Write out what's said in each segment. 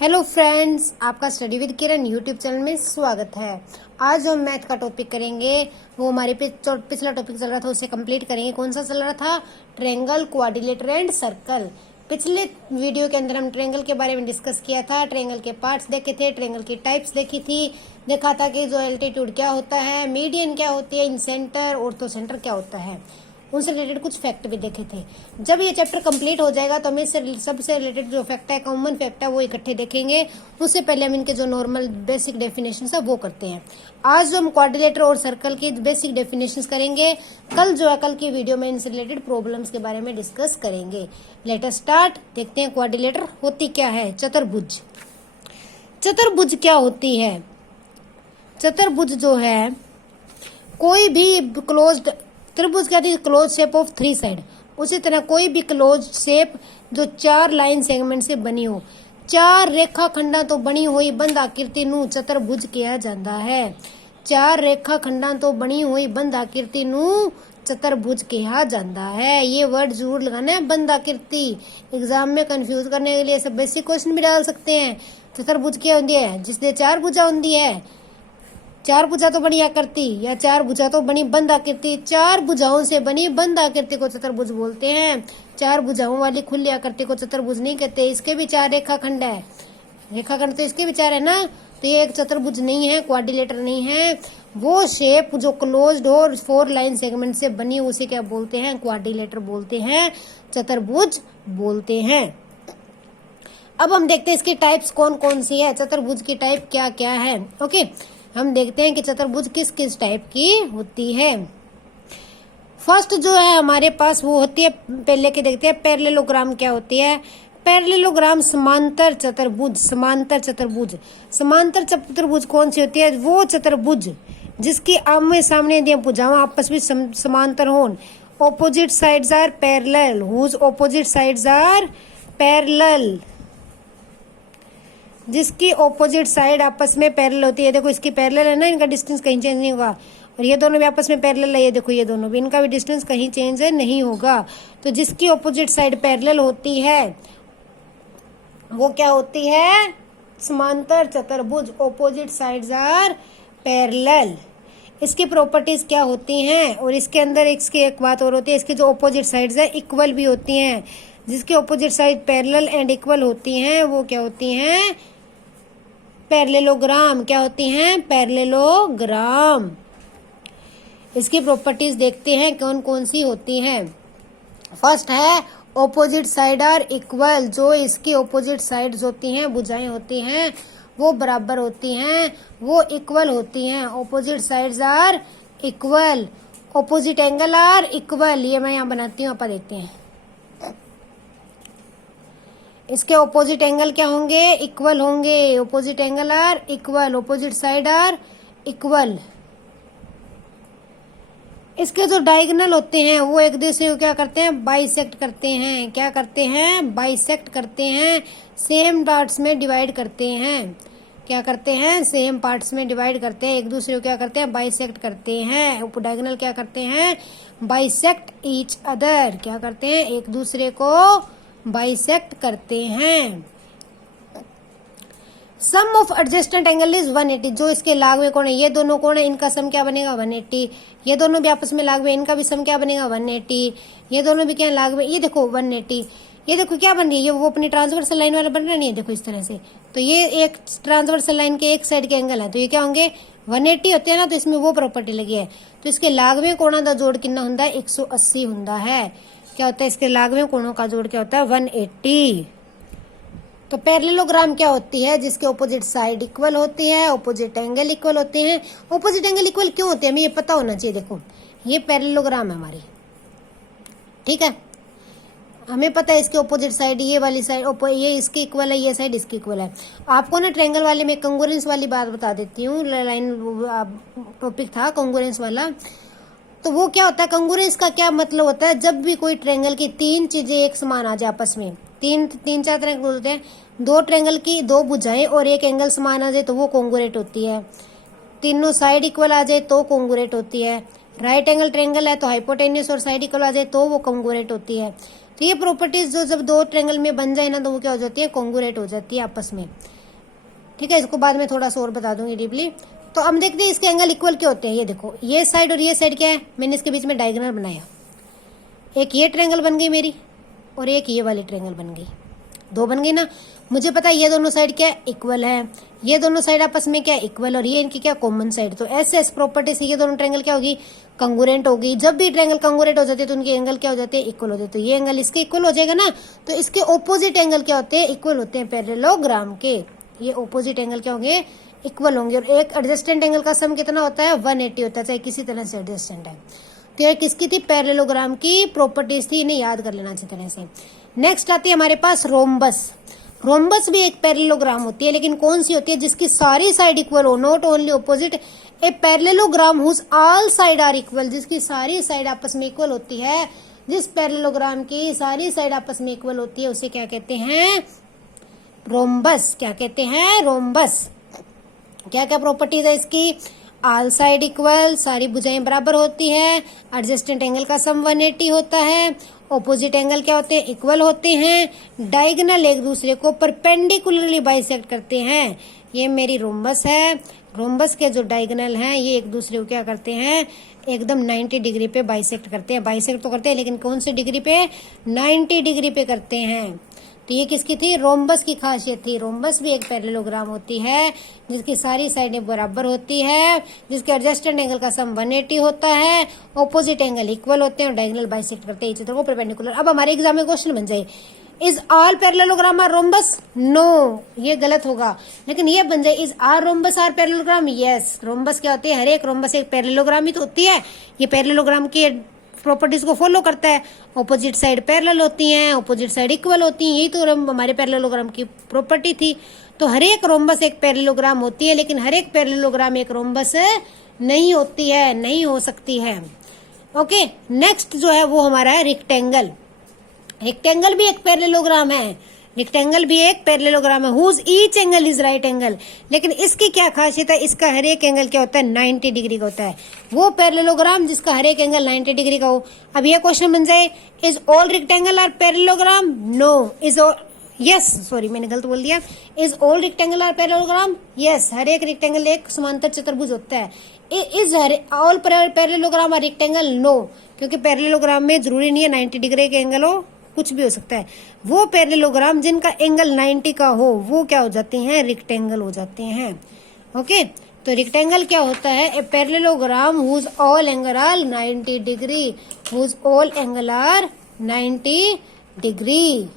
Hello friends, आपका study with Kiran YouTube channel में स्वागत है। आज हम मैथ का टॉपिक करेंगे। वो हमारे पिछला टॉपिक चल रहा था, उसे कंप्लीट करेंगे। कौन सा चल रहा था? Triangle, quadrilateral and circle. पिछले वीडियो के अंदर हम ट्रायंगल के बारे में डिस्कस किया था, ट्रायंगल के पार्ट्स देखे थे, ट्रायंगल की टाइप्स देखी थी, देखा था कि जो एल्टीट्यूड क्या होता है, मीडियन क्या होती है, इन सेंटर, ऑर्थो सेंटर क्या होता है, उनसे रिलेटेड कुछ फैक्ट भी देखे थे। जब ये चैप्टर कंप्लीट हो जाएगा तो हम इससे सबसे रिलेटेड जो फैक्ट है, कॉमन फैक्ट है, वो इकट्ठे देखेंगे। उससे पहले हम इनके जो नॉर्मल बेसिक डेफिनेशन है वो करते हैं। आज जो हम क्वाड्रिलेटर और सर्कल की बेसिक डेफिनेशन करेंगे, कल जो है कल की वीडियो में इनसे रिलेटेड प्रॉब्लम्स के बारे में डिस्कस करेंगे। Let us start. देखते हैं क्वाड्रिलेटर होती क्या है। चतुर्भुज। चतुर्भुज क्या होती है? चतुर्भुज जो है कोई भी क्लोज्ड, त्रिभुज क्या थी? Close shape of three side. उसी तरह कोई भी क्लोज शेप जो चार लाइन सेगमेंट से बनी हो, चार रेखा खंडा तो बनी हुई बंद आकृति नु चतुर्भुज किया जाता है। चार रेखा खंडा तो बनी हुई बंद आकृति नु चतुर्भुज कहा जाता है। ये वर्ड जरूर लगाना है, बंद आकृति। एग्जाम में कंफ्यूज करने के लिए सब बेसिक क्वेश्चन भी डाल सकते हैं। चतुर्भुज क्या होती है? जिससे चार भुजा होती है। चार भुजा तो बनी आकृति या चार भुजा तो बनी बंद आकृति, चार भुजाओं से बनी बंद आकृति को चतुर्भुज बोलते हैं। चार भुजाओं वाली खुली आकृति को चतुर्भुज नहीं कहते। इसके भी चार रेखाखंड है। रेखाखंड तो इसके भी चार है ना, तो ये एक चतुर्भुज नहीं है, क्वाड्रिलेटर नहीं है। वो शेप जो क्लोज्ड और फोर लाइन सेगमेंट से बनी उसे क्या बोलते हैं? क्वाड्रिलेटर बोलते हैं, चतुर्भुज बोलते हैं। अब हम देखते हैं इसकी टाइप्स कौन कौन सी है, चतुर्भुज की टाइप क्या क्या है। ओके, हम देखते हैं कि चतुर्भुज किस किस टाइप की होती है। फर्स्ट जो है हमारे पास वो होती है, पहले के देखते हैं पैरेललोग्राम क्या होती है। पैरेललोग्राम समांतर चतुर्भुज। समांतर चतुर्भुज, समांतर चतुर्भुज कौन सी होती है? वो चतुर्भुज जिसकी आमने सामने दिया भुजाएं आपस में समांतर हो। Opposite sides are parallel, whose opposite sides are parallel, जिसकी ऑपोजिट साइड आपस में पैरेलल होती है। देखो इसकी पैरेलल है ना, इनका डिस्टेंस कहीं चेंज नहीं होगा। और ये दोनों भी आपस में पैरेलल है, ये देखो ये दोनों भी, इनका भी डिस्टेंस कहीं चेंज नहीं होगा। तो जिसकी ऑपोजिट साइड पैरेलल होती है वो क्या होती है? समांतर चतुर्भुज। Opposite sides are parallel. इसकी प्रॉपर्टीज क्या होती हैं? और इसके अंदर इसकी एक बात और होती है, इसकी जो ऑपोजिट साइड्स है इक्वल भी होती हैं। जिसकी opposite side parallel and equal होती हैं वो क्या होती हैं? पैरेललोग्राम। क्या होती हैं? पैरेललोग्राम। इसकी प्रॉपर्टीज देखते हैं कौन कौन सी होती हैं। फर्स्ट है ऑपोजिट साइड आर इक्वल। जो इसकी ऑपोजिट साइड्स होती हैं, भुजाएं होती हैं, वो बराबर होती हैं, वो इक्वल होती हैं। Opposite sides are equal. Opposite angle are equal. ये मैं यहाँ बनाती हूँ, आप देखते हैं। इसके ऑपोजिट एंगल क्या होंगे? इक्वल होंगे। Opposite angle are equal, opposite side are equal. इसके जो डायगोनल होते हैं वो एक दूसरे को क्या करते हैं? बाइसेक्ट करते हैं। क्या करते हैं? बाइसेक्ट करते हैं, सेम पार्ट्स में डिवाइड करते हैं। क्या करते हैं? सेम पार्ट्स में डिवाइड करते हैं, एक दूसरे को क्या करते हैं? बाइसेक्ट करते हैं। डायगोनल क्या करते हैं? Bisect each other. क्या करते हैं? एक दूसरे को बाइसेक्ट करते हैं। सम ऑफ एडजेस्टेंट एंगल इज 180। जो इसके लागवे कोण है, ये दोनों कोण है, इनका सम क्या बनेगा? 180। ये दोनों भी आपस में लागवे, इनका भी सम क्या बनेगा? 180। ये दोनों भी क्या लागवे, ये देखो 180। ये देखो क्या बन रही है, ये वो अपनी ट्रांसवर्सल लाइन वाला बन रहा नहीं है, देखो इस तरह से। तो ये एक ट्रांसवर्सल लाइन के एक साइड के एंगल है, तो ये क्या होंगे? 180 होते हैं ना, तो इसमें वो प्रॉपर्टी लगी है। तो इसके लागवे कोणों का जोड़ कितना होता है? 180 होता है। क्या होता है? इसके लागवे कोणों का जोड़ क्या होता है? 180। तो पैरेललोग्राम क्या होती है? जिसके ऑपोजिट साइड इक्वल होती है, ऑपोजिट एंगल इक्वल होते हैं। ऑपोजिट एंगल इक्वल क्यों होते हैं हमें ये पता होना चाहिए। देखो ये पैरेललोग्राम है हमारी, ठीक है, हमें पता है इसके ऑपोजिट साइड, ये वाली साइड ये इसकी इक्वल है, ये साइड इसकी इक्वल है। आपको ना ट्रायंगल वाले में कंग्रुएंस वाली बात बता देती हूँ। लाइन टॉपिक था कंग्रुएंस वाला, तो वो क्या होता है? कंग्रुएंस का क्या मतलब होता है? जब भी कोई ट्रायंगल की तीन चीजें एक समान आ जाए आपस में, तीन चार ट्रायंगल होते हैं, दो ट्रायंगल की दो भुजाएं और एक एंगल समान आ जाए तो वो कॉन्ग्रुएंट होती है। तीनों साइड इक्वल आ जाए तो कॉन्ग्रुएंट होती है। राइट एंगल ट्रायंगल है तो हाइपोटेन्यूस और साइड इक्वल आ जाए तो वो कॉन्ग्रुएंट होती है। तो ये प्रॉपर्टीज जो जब दो ट्रायंगल में बन जाए ना तो वो क्या हो जाती है, कॉन्ग्रुएंट हो जाती है आपस में। ठीक है, इसको बाद में थोड़ा सा और बता दूंगी डीपली। तो हम देखते हैं इसके एंगल इक्वल क्या होते हैं। ये देखो, ये साइड और ये साइड क्या है, मैंने इसके बीच में डायगोनल बनाया। एक ये ट्रायंगल बन गई मेरी और एक ये वाली ट्रायंगल बन गई, दो बन गई ना। मुझे पता है ये दोनों साइड क्या इक्वल है, ये दोनों साइड आपस में क्या इक्वल, और ये इनकी क्या कॉमन साइड। तो ऐसे ऐसे प्रॉपर्टी से ये दोनों ट्रायंगल क्या होगी, कंगुरेंट होगी। जब भी ट्रायंगल कंगुरेंट हो जाते हैं तो उनके एंगल क्या हो जाते हैं, इक्वल हो जाते हैं। तो ये एंगल इसके इक्वल हो जाएगा ना, तो इसके ऑपोजिट एंगल क्या होते हैं, इक्वल होते हैं पैरेललोग्राम के। ये ऑपोजिट एंगल क्या होंगे, इक्वल होंगे। और एक एडजस्टेंट एंगल का सम कितना होता है, 180 होता है, चाहे किसी तरह से एडजस्टेंट है। तो ये किसकी थी, पैरेललोग्राम की प्रॉपर्टीज थी, इन्हें याद कर लेना अच्छी तरह से। नेक्स्ट आती है हमारे पास रोम्बस। रोम्बस भी एक पैरेललोग्राम होती है, लेकिन कौन सी होती है, जिसकी सारी साइड इक्वल हो, not only opposite. A parallelogram whose all side are equal, जिसकी सारी साइड आपस में इक्वल होती है। जिस पैरेललोग्राम की सारी साइड आपस में इक्वल होती है उसे क्या कहते हैं, रोम्बस। क्या कहते हैं, रोम्बस। क्या क्या प्रॉपर्टीज है इसकी, ऑल साइड इक्वल, सारी भुजाएं बराबर होती है, एडजस्टेंट एंगल का सम 180 होता है, ऑपोजिट एंगल क्या होते हैं, इक्वल होते हैं, डायगोनल एक दूसरे को परपेंडिकुलरली बाइसेक्ट करते हैं। ये मेरी रोम्बस है। रोम्बस के जो डायगोनल हैं ये एक दूसरे को क्या करते हैं, एकदम 90 डिग्री पे बाइसेक्ट करते हैं। बाइसेक्ट तो करते हैं लेकिन कौन से डिग्री पे, 90 डिग्री पे करते हैं। तो ये किसकी थी, रोम्बस की खासियत थी। रोम्बस भी एक पैरेललोग्राम होती है जिसकी सारी साइडें बराबर होती है, जिसके एडजस्टेंट एंगल का सम 180 होता है, ऑपोजिट एंगल इक्वल होते हैं और डायगोनल बाइसेक्ट करते हैं इस चित्र को परपेंडिकुलर। अब हमारे एग्जाम में क्वेश्चन बन जाए, is all parallelogram are rhombus, no, ये गलत होगा। लेकिन ये बन जाए, is are rhombus are parallelogram, yes. Rhombus क्या होती है, हर एक रोम्बस एक पैरेललोग्राम ही तो होती है। ये पैरेललोग्राम की प्रॉपर्टीज को फॉलो करता है। ऑपोजिट साइड पैरेलल होती हैं, ऑपोजिट साइड इक्वल होती हैं, यही तो हमारे पैरेललोग्राम की प्रॉपर्टी थी। तो हर एक रोम्बस एक पैरेललोग्राम होती है, लेकिन हर एक पैरेललोग्राम एक रोम्बस नहीं होती है, नहीं हो सकती है। ओके, नेक्स्ट जो है वो हमारा है रेक्टेंगल। रेक्टेंगल भी एक पैरेललोग्राम है, रेक्टेंगल भी एक पैरेललोग्राम है, whose each angle is right angle. लेकिन इसकी क्या खासियत है, इसका हर एक एंगल क्या होता है, 90 डिग्री का होता है। वो पैरेललोग्राम जिसका हर एक एंगल 90 डिग्री का हो। अब ये क्वेश्चन बन जाए, is all rectangle are parallelogram, no. Is yes, sorry मैंने गलत बोल दिया, is all rectangle are parallelogram, yes. हर एक रेक्टेंगल एक समांतर चतुर्भुज होता है। Is all parallelogram are rectangle, no, क्योंकि पैरेललोग्राम में जरूरी नहीं है 90 डिग्री के एंगल हो, कुछ भी हो सकता है। वो पैरेललोग्राम जिनका एंगल 90 का हो वो क्या हो जाते हैं, रेक्टेंगल हो जाते हैं। ओके, तो रेक्टेंगल क्या होता है, a parallelogram whose all angle are 90 degree, whose all angle are 90 degree.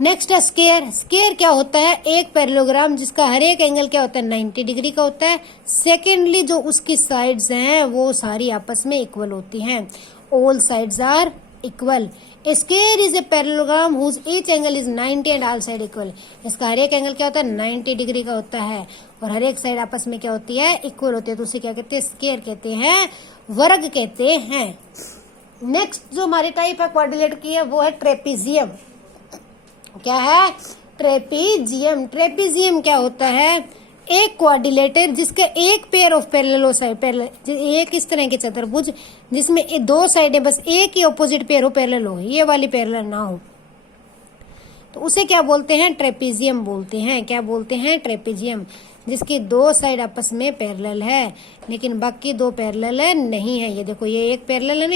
Next है स्क्वायर। स्क्वायर क्या होता है, एक पैरेललोग्राम जिसका हर एक एंगल क्या होता है, 90 डिग्री का होता है। सेकेंडली जो उसकी साइड्स हैं वो सारी आपस में इक्वल होती हैं, all sides are equal. Square is a parallelogram whose each angle is 90 and all side equal. इसका हर एक एंगल क्या होता है, 90 डिग्री का होता है और हर एक साइड आपस में क्या होती है, इक्वल होती है। तो उसे क्या कहते हैं, स्क्वायर कहते हैं, वर्ग कहते हैं। नेक्स्ट जो हमारी टाइप है क्वाड्रिलेटर की है वो है ट्रेपीजियम। क्या है, ट्रेपीजियम। ट्रेपीजियम क्या होता है, एक क्वाड्रिलेटर जिसका एक पेयर ऑफ पैरेलल साइड, एक इस तरह के चतुर्भुज जिसमें दो साइडें बस एक ही ऑपोजिट पेयर हो, पैरेलल हो, ये वाली पैरेलल ना हो, तो उसे क्या बोलते हैं, ट्रेपीजियम बोलते हैं। क्या बोलते हैं, ट्रेपीजियम। जिसकी दो साइड आपस में पैरेलल है लेकिन बाकी दो पैरेलल नहीं है। ये देखो, ये एक पैरेलल है ना,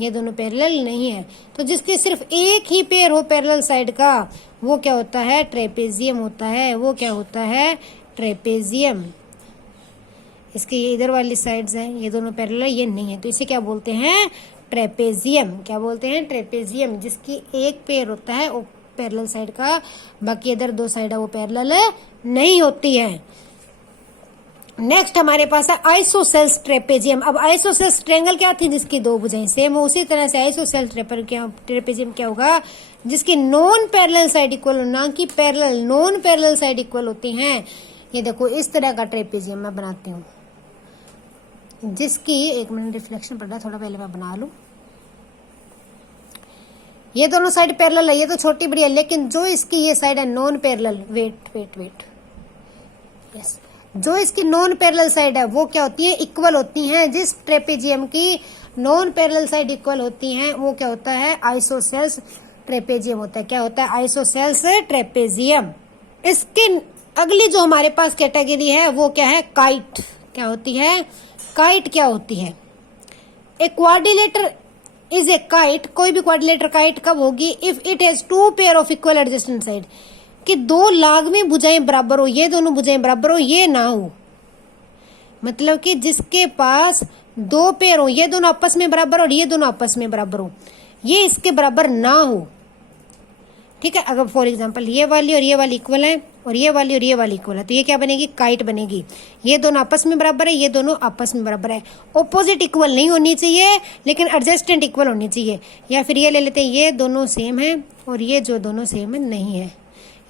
ये दोनों पैरेलल नहीं है। तो जिसकी सिर्फ एक ही पेयर हो पैरेलल साइड का वो क्या होता है, ट्रेपीजियम होता है। वो क्या होता है, ट्रेपीजियम। इसकी ये इधर वाली साइड्स हैं, ये दोनों पैरेलल, ये नहीं है, तो इसे क्या बोलते हैं, ट्रेपीजियम। क्या बोलते हैं, ट्रेपीजियम। जिसकी एक पेयर होता है वो पैरेलल साइड का, बाकी इधर दो साइड है वो पैरेलल नहीं होती है। नेक्स्ट हमारे पास है आइसोसेल्स ट्रेपेजियम। अब आइसोसेल्स ट्रायंगल क्या थी, जिसकी दो भुजाएं सेम हो, उसी तरह से आइसोसेल्स ट्रेपेजियम क्या होगा, जिसकी नॉन पैरेलल साइड इक्वल हो, ना कि parallel, non parallel side equal होती हैं। ये देखो इस तरह का ट्रेपेजियम मैं बनाती हूँ, जिसकी, एक मिनट रिफ्लेक्शन पड़ रहा है थोड़ा, पहले मैं बना लूं। ये दोनों साइड पैरेलल है, ये तो छोटी बड़ी है, लेकिन जो इसकी ये साइड है नॉन पैरेलल, वेट यस, जो इसकी नॉन पैरेलल साइड है वो क्या होती है, इक्वल होती हैं। जिस ट्रेपेजियम की नॉन पैरेलल साइड इक्वल होती हैं वो क्या होता है, आइसोसेल्स ट्रेपेजियम होता है। क्या होता है, आइसोसेल्स ट्रेपेजियम। इसके अगली जो हमारे पास कैटेगरी है वो क्या है, काइट। क्या होती है, काइट क्या होती है, a quadrilateral is a kite. कोई भी क्वाड्रिलेटर काइट कब होगी, if it has two pair of equal adjacent side, कि दो लागवी भुजाएं बराबर हो, ये दोनों भुजाएं बराबर हो, ये ना हो, मतलब कि जिसके पास दो पेयर हो, ये दोनों आपस में बराबर और ये दोनों आपस में बराबर हो, ये इसके बराबर ना हो। ठीक है, अगर फॉर एग्जांपल ये वाली और ये वाली इक्वल है और ये वाली और ये वाली इक्वल है, तो ये क्या बनेगी, काइट बनेगी। ये दोनों आपस में बराबर है, ये दोनों आपस में बराबर है। ऑपोजिट इक्वल नहीं होनी चाहिए लेकिन एडजेस्टेंट इक्वल होनी चाहिए। या फिर ये ले लेते हैं, ये दोनों सेम है और ये जो दोनों सेम है नहीं है,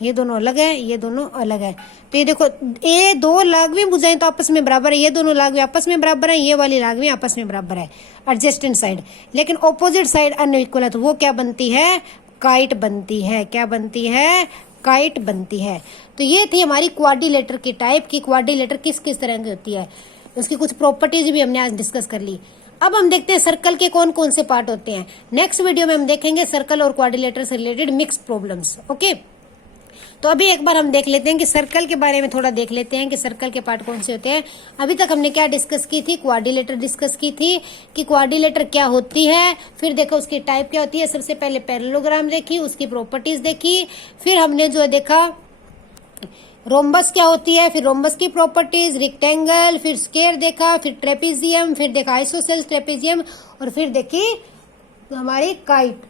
ये दोनों अलग है, ये दोनों अलग है। तो ये देखो, ये दो लागवी भुजाएं तो आपस में बराबर है, ये दोनों लागवी आपस में बराबर है, ये वाली लागवी आपस में बराबर है, एडजेस्टेंट साइड। लेकिन ऑपोजिट साइड अनइक्वल है, तो वो क्या बनती है, काइट बनती है। क्या बनती है, काइट बनती है। तो ये थी हमारी क्वाड्रिलेटर की टाइप की, क्वाड्रिलेटर किस किस तरह की होती है, उसकी कुछ प्रॉपर्टीज भी हमने आज डिस्कस कर ली। अब हम देखते हैं सर्कल के कौन कौन से पार्ट होते हैं। नेक्स्ट वीडियो में हम देखेंगे सर्कल और क्वाड्रिलेटर से रिलेटेड मिक्स्ड प्रॉब्लम्स। ओके, तो अभी एक बार हम देख लेते हैं कि सर्कल के बारे में थोड़ा देख लेते हैं कि सर्कल के पार्ट कौन से होते हैं। अभी तक हमने क्या डिस्कस की थी, क्वाड्रिलेटर डिस्कस की थी कि क्वाड्रिलेटर क्या होती है, फिर देखो उसकी टाइप क्या होती है। सबसे पहले पैरेललोग्राम देखी, उसकी प्रॉपर्टीज देखी, फिर हमने जो देखा रोम्बस क्या होती है, फिर रोम्बस की प्रॉपर्टीज, रेक्टेंगल, फिर स्क्वायर देखा, फिर ट्रेपेजियम, फिर देखा आइसोसेल्स ट्रेपेजियम, और फिर देखी हमारी काइट।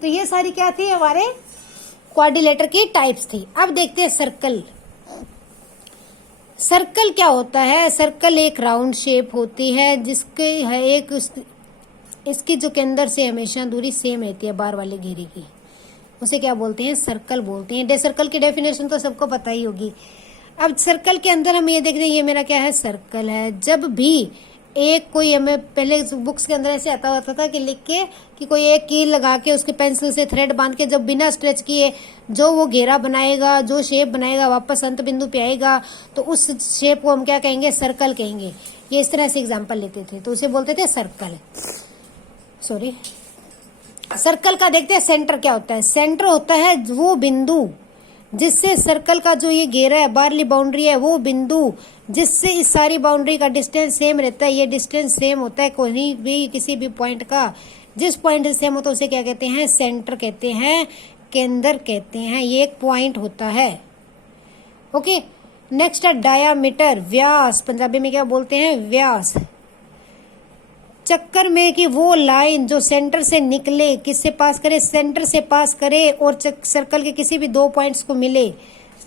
तो ये सारी क्या थी, हमारे क्वाड्रिलेटर की टाइप्स थी। अब देखते हैं सर्कल। सर्कल क्या होता है, सर्कल एक राउंड शेप होती है जिसके है एक इसकी जो केंद्र से हमेशा दूरी सेम रहती है बार वाले घेरे की, उसे क्या बोलते हैं, सर्कल बोलते हैं। सर्कल की डेफिनेशन तो सबको पता ही होगी। अब सर्कल के अंदर हम ये देख रहे हैं, ये मेरा क्या है, सर्कल है। जब भी एक कोई हमें पहले बुक्स के अंदर ऐसे आता होता था कि लिख के कि कोई एक कील लगा के उसके पेंसिल से थ्रेड बांध के जब बिना स्ट्रेच किए जो वो घेरा बनाएगा, जो शेप बनाएगा, वापस अंत बिंदु पे आएगा, तो उस शेप को हम क्या कहेंगे, सर्कल कहेंगे। ये इस तरह से एग्जांपल लेते थे तो उसे बोलते थे सर्कल। सॉरी, सर्कल का देखते हैं सेंटर क्या होता है। सेंटर होता है वो बिंदु जिससे सर्कल का जो ये घेरा है, बाहरली बाउंड्री है, वो बिंदु जिससे इस सारी बाउंड्री का डिस्टेंस सेम रहता है। ये डिस्टेंस सेम होता है कोई भी किसी भी पॉइंट का, जिस पॉइंट से सेम होता है उसे क्या कहते हैं, सेंटर कहते हैं, केंद्र कहते हैं। ये एक पॉइंट होता है। ओके, नेक्स्ट है डायामीटर, व्यास। पंजाबी में क्या बोलते हैं, व्यास। चक्कर में कि वो लाइन जो सेंटर से निकले, किससे पास करे, सेंटर से पास करे और सर्कल के किसी भी दो पॉइंट्स को मिले,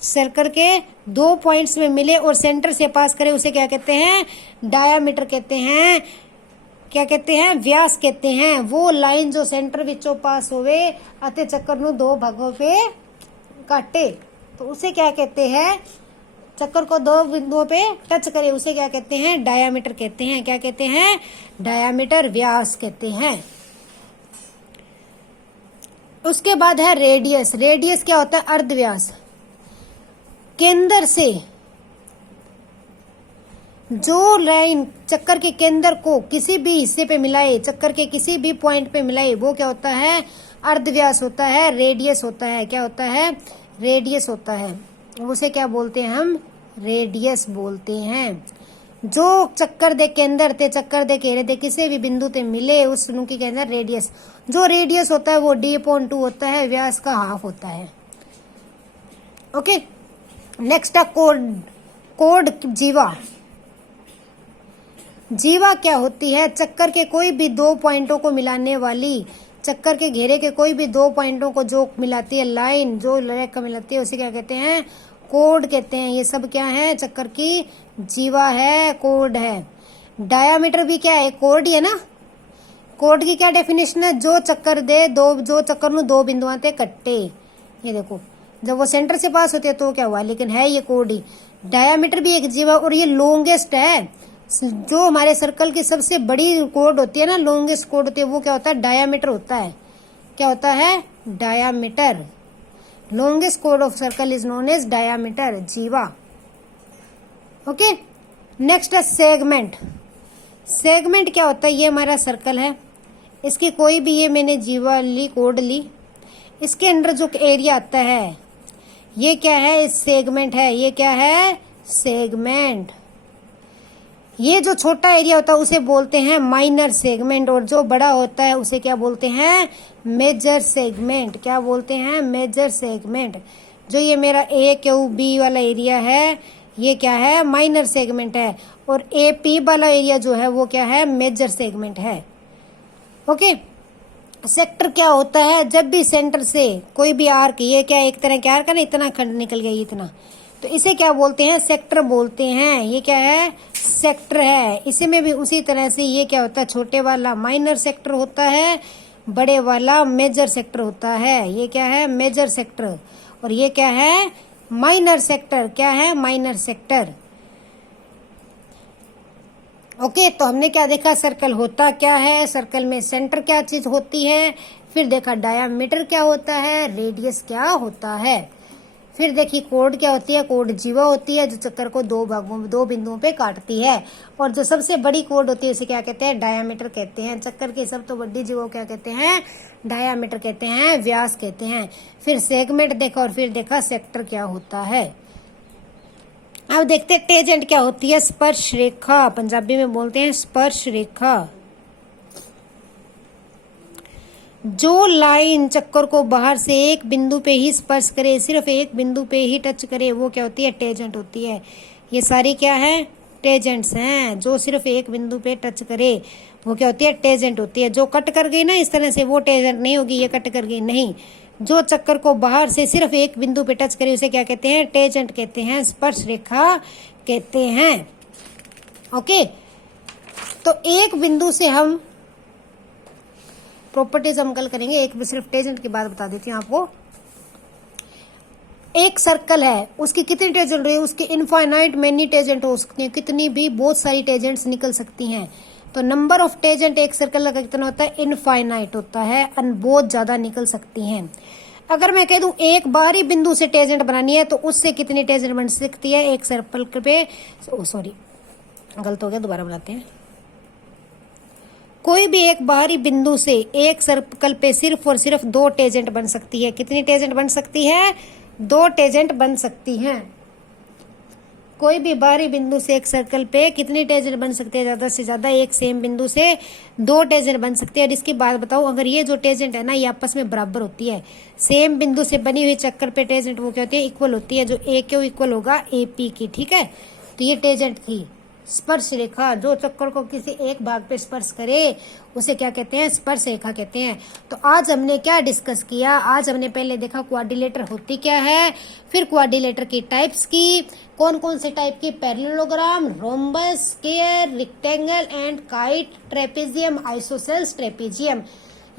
सर्कल के दो पॉइंट्स में मिले और सेंटर से पास करे, उसे क्या कहते हैं, डायामीटर कहते हैं। क्या कहते हैं, व्यास कहते हैं। वो लाइन जो सेंटर विचों पास होवे अते चक्कर नु दो भागों पे काटे, तो उसे क्या कहते हैं, चक्कर को दो बिंदुओं पे टच करे, उसे क्या कहते हैं, डायामीटर कहते हैं। क्या कहते हैं, डायामीटर, व्यास कहते हैं। उसके बाद है रेडियस। रेडियस क्या होता है, अर्धव्यास। केंद्र से जो लाइन चक्कर के केंद्र को किसी भी हिस्से पे मिलाए, चक्कर के किसी भी पॉइंट पे मिलाए, वो क्या होता है, अर्धव्यास होता है, रेडियस होता है। क्या होता है, रेडियस होता है। उसे क्या बोलते हैं हम, रेडियस बोलते हैं। जो चक्कर दे केंद्र ते चक्कर दे घेरे दे किसी भी बिंदु ते मिले, उस नु की कहते हैं रेडियस। जो रेडियस होता है वो d/2 होता है, व्यास का हाफ होता है। ओके, नेक्स्ट है कोड। कोड, जीवा। जीवा क्या होती है, चक्कर के कोई भी दो पॉइंटों को मिलाने वाली, चक्कर के घेरे के कोई भी दो पॉइंटों को जो मिलाती है, लाइन जो रेखा मिलाती है, उसे क्या कहते हैं, कोड कहते हैं। ये सब क्या है, चक्कर की जीवा है, कोड है। डायामीटर भी क्या है, कोड ही है ना। कोड की क्या डेफिनेशन है, जो चक्कर दे दो, जो चक्कर नु दो बिंदुओं ते कट्टे। ये देखो, जब वो सेंटर से पास होते हैं तो क्या हुआ, लेकिन है ये कोड ही। डायामीटर भी एक जीवा, और ये लॉन्गेस्ट है। जो हमारे सर्कल की सबसे बड़ी कोड होती है ना, लॉन्गेस्ट कोड होती है, वो क्या होता है, डायामीटर होता है। क्या होता है, डायामीटर। लॉन्गेस्ट कोड of circle is known as diameter, जीवा। ओके, नेक्स्ट है सेगमेंट। सेगमेंट क्या होता है? ये हमारा सर्कल है, इसकी कोई भी ये मैंने जीवा ली, कोड ली, इसके अंदर जो एरिया आता है ये क्या है? सेगमेंट है। ये क्या है? सेगमेंट। ये जो छोटा एरिया होता है उसे बोलते हैं माइनर सेगमेंट, और जो बड़ा होता है उसे क्या बोलते हैं? Major segment. क्या बोलते हैं? Major segment. जो ये मेरा ए क्यू बी वाला एरिया है ये क्या है? माइनर सेगमेंट है, और ए पी वाला एरिया जो है वो क्या है? मेजर सेगमेंट है। ओके। सेक्टर क्या होता है? जब भी सेंटर से कोई भी आर्क, ये क्या एक तरह के आर्क है ना, इतना खंड निकल गया इतना, तो इसे क्या बोलते हैं? सेक्टर बोलते हैं। ये क्या है? सेक्टर है। इसी में भी उसी तरह से ये क्या होता है? छोटे वाला माइनर सेक्टर होता है, बड़े वाला मेजर सेक्टर होता है। ये क्या है? Major sector. और ये क्या है? Minor sector. क्या है? Minor sector. ओके, तो हमने क्या देखा? सर्कल होता क्या है, सर्कल में सेंटर क्या चीज होती है, फिर देखा डायामीटर क्या होता है, रेडियस क्या होता है, फिर देखी कोड क्या होती है, कोड जीवा होती है जो चक्कर को दो बिंदुओं पे काटती है, और जो सबसे बड़ी कोड होती है उसे क्या कहते हैं? डायामीटर कहते हैं। चक्कर की सब तो बड़ी जीवा क्या कहते हैं? डायामीटर कहते हैं, व्यास कहते हैं। फिर सेगमेंट देखा, और फिर देखा सेक्टर क्या होता है। अब देखते हैं टेंजेंट क्या होती है। स्पर्श रेखा, पंजाबी में बोलते हैं स्पर्श रेखा। जो लाइन चक्कर को बाहर से एक बिंदु पे ही स्पर्श करे, सिर्फ एक बिंदु पे ही टच करे, वो क्या होती है? टेंजेंट होती है। ये सारी क्या है? टेंजेंट्स हैं। जो सिर्फ एक बिंदु पे टच करे वो क्या होती है? टेंजेंट होती है। जो कट कर गई ना इस तरह से, वो टेंजेंट नहीं होगी। ये कट कर गई नहीं, जो चक्कर को बाहर से सिर्फ एक बिंदु पे टच करे उसे क्या कहते हैं? टेंजेंट कहते हैं, स्पर्श रेखा कहते हैं। ओके, तो एक बिंदु से हम प्रॉपर्टीज हम कल करेंगे। एक सिर्फ टेंजेंट की बात बता देती हूँ आपको। एक सर्कल है, उसकी कितनी टेंजेंट रही? उसकी इनफाइनाइट मैनी टेंजेंट हो सकती है, कितनी भी, बहुत सारी टेंजेंट्स निकल सकती हैं। तो नंबर ऑफ टेंजेंट एक सर्कल का कितना होता है? इनफाइनाइट होता है, बहुत ज्यादा निकल सकती हैं। अगर मैं कह दूं एक बाहरी बिंदु से टेंजेंट बनानी है तो उससे कितनी टेंजेंट बन सकती है एक सर्कल पे? सॉरी, गलत हो गया, दोबारा बनाते हैं। कोई भी एक बाहरी बिंदु से एक सर्कल पे सिर्फ और सिर्फ 2 टेंजेंट बन सकती है। कितनी टेंजेंट बन सकती है? 2 टेंजेंट बन सकती हैं। कोई भी बाहरी बिंदु से एक सर्कल पे कितनी टेंजेंट बन सकती है? ज्यादा से ज्यादा एक सेम बिंदु से 2 टेंजेंट बन सकती है। और इसकी बात बताऊं, अगर ये जो टेंजेंट है ना ये आपस में बराबर होती है, सेम बिंदु से बनी हुई चक्कर पे टेंजेंट वो क्या होती है? इक्वल होती है, जो ए क्यू इक्वल होगा ए पी की। ठीक है, तो ये टेंजेंट थी। स्पर्श रेखा, जो चक्कर को किसी एक भाग पे स्पर्श करे उसे क्या कहते हैं? स्पर्श रेखा कहते हैं। तो आज हमने क्या डिस्कस किया? आज हमने पहले देखा क्वाड्रिलेटर होती क्या है, फिर क्वाड्रिलेटर की टाइप्स की, कौन कौन से टाइप की? Parallelogram, rhombus, square, rectangle and kite, trapezium, isosceles, trapezium.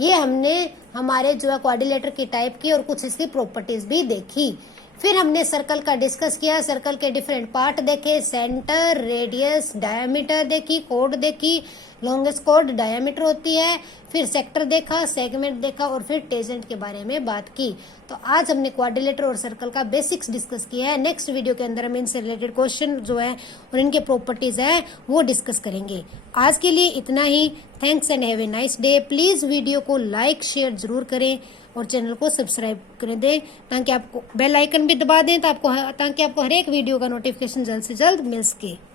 ये हमने हमारे जो है क्वाड्रिलेटर की टाइप की और कुछ इसकी प्रॉपर्टीज भी देखी। फिर हमने सर्कल का डिस्कस किया, सर्कल के डिफरेंट पार्ट देखे, सेंटर, रेडियस, डायमीटर देखी, कोड देखी, लॉन्गेस्ट कोड डायमीटर होती है, फिर सेक्टर देखा, सेगमेंट देखा, और फिर टेंजेंट के बारे में बात की। तो आज हमने क्वाड्रिलेटर और सर्कल का बेसिक्स डिस्कस किया है। नेक्स्ट वीडियो के अंदर हम इनसे रिलेटेड क्वेश्चन जो है और इनके प्रॉपर्टीज है वो डिस्कस करेंगे। आज के लिए इतना ही। Thanks and have a nice day. Please video को लाइक शेयर जरूर करें और चैनल को सब्सक्राइब कर दें, ताकि आपको बेल आइकन भी दबा दें ताकि आपको हर एक वीडियो का नोटिफिकेशन जल्द से जल्द मिल सके।